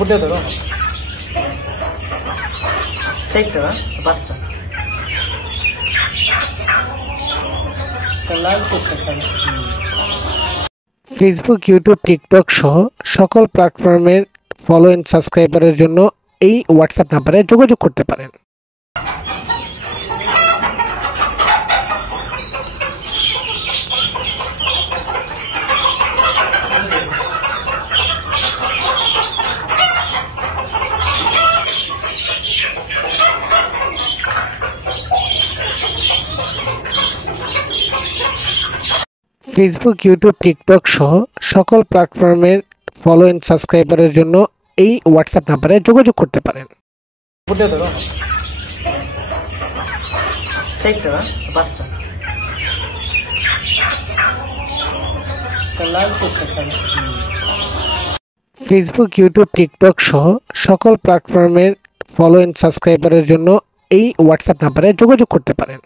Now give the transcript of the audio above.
বুটে ধরো চারটা না পাঁচটা লাল করতে ফেসবুক, ইউটিউব, টিকটক সহ সকল প্ল্যাটফর্মের ফলো এন্ড সাবস্ক্রাইবারের জন্য এই হোয়াটসঅ্যাপ নাম্বারে যোগাযোগ করতে পারেন। ফেসবুক, ইউটিউব, টিকটক সহ সকল প্ল্যাটফর্মের ফলো এন্ড সাবস্ক্রাইবারের জন্য এই হোয়াটসঅ্যাপ নাম্বারে যোগাযোগ করতে পারেন। বুটে ধরো চারটা না পাঁচটা লাল করতে ফেসবুক, ইউটিউব, টিকটক সহ সকল প্ল্যাটফর্মের ফলো এন্ড সাবস্ক্রাইবারের জন্য এই হোয়াটসঅ্যাপ নাম্বারে যোগাযোগ করতে পারেন।